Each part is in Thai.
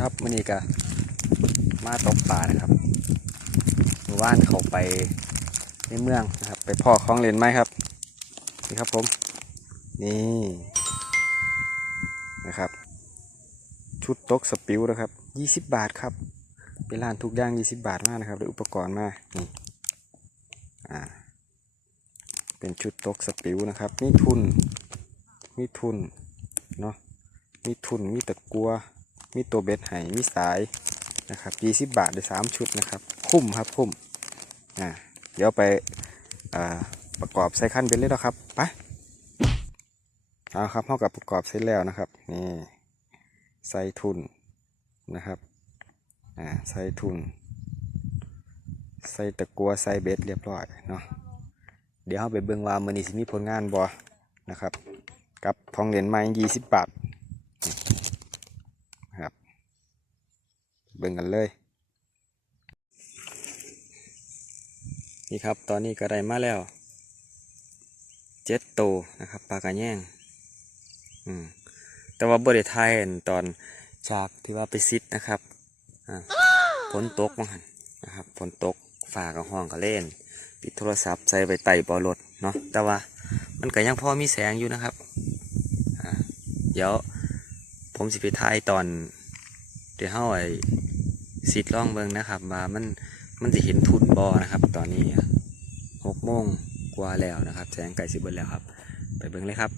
ครับมื่อนี้ก็มาตกปลานะครับหมู่บ้านเขาไปในเมืองนะครับ ไปพ่อคลองเลนไหมครับนี่ครับผม นี่นะครับ ชุดตกสปิวนะครับยี่สิบบาทครับ เป็นร้านทุกอย่างยี่สิบบาทมากนะครับได้อุปกรณ์มานี่อ่าเป็นชุดตกสปิวนะครับ มีทุน มีทุนเนาะมีทุนมีตะกัว มีตัวเบ็ดไห้มีสายนะครับยี่สิบบาทได้สามชุดนะครับ คุ้มครับคุ้มอ่าเดี๋ยวไปประกอบใส่ขั้นเบ็ดเลยแล้วครับไปเอาครับเท่ากับประกอบเสร็จแล้วนะครับนี่ใส่ทุนนะครับอ่าใส่ทุน ใส่ตะกัวใส่เบ็ดเรียบร้อยเนาะเดี๋ยวเราไปเบิ่งว่ามือนี้สิมีผลงานบ่นะครับกับทองเหรียญไม้ยี่สิบบาทนะครับ เบิ่งกันเลย นี่ครับตอนนี้ก็ได้มาแล้วเจ็ดโตวนะครับปลากระแยงอืมแต่ว่าบริไทยอันตอนฉากที่ว่าไปซิดนะครับฝนตกมั้งนนะครับฝนตกฝ่ากับห้องก็เล่น ปิดโทรศัพท์ใส่ไปไต่บอรถเนาะแต่ว่ามันก็ยังพอมีแสงอยู่นะครับเดี๋ยวผมสิไปถ่ายตอน เดี๋ยวเฮาไอ้สิดล่องเบิงนะครับว่ามันมันจะเห็นทุนบอนะครับ ตอนนี้หกโมงกว่าแล้วนะครับแสงไก่สิบเบิดแล้วครับ ไปเบิงเลยครับ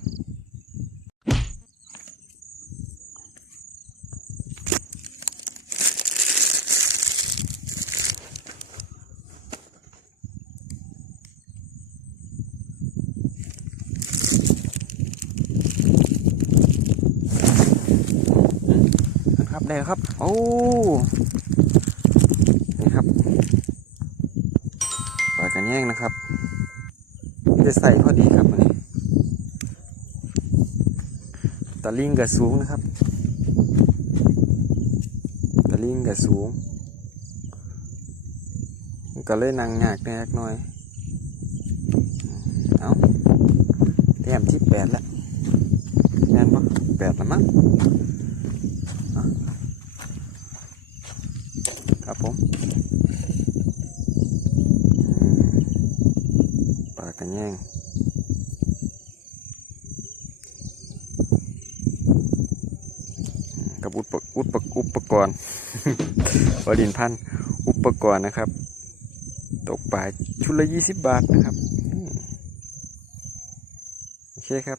ได้แล้วครับ โอ้ นี่ครับปลากระแยงนะครับจะใส่พอดีครับนนี้ตะลิงกับสูงนะครับ ตะลิงกับสูง ก็เลยนั่งยากแนกหน่อย เอาแต้มที่แปดแล้วแม่นปะแปดแล้วมั้ง ครับผมอืมปลา กระแยงกับอุปอุปอุปกรณ์วลินพันอุปกรณ์นะครับ ตกปลาชุดละยี่สิบบาทนะครับ โอเคครับ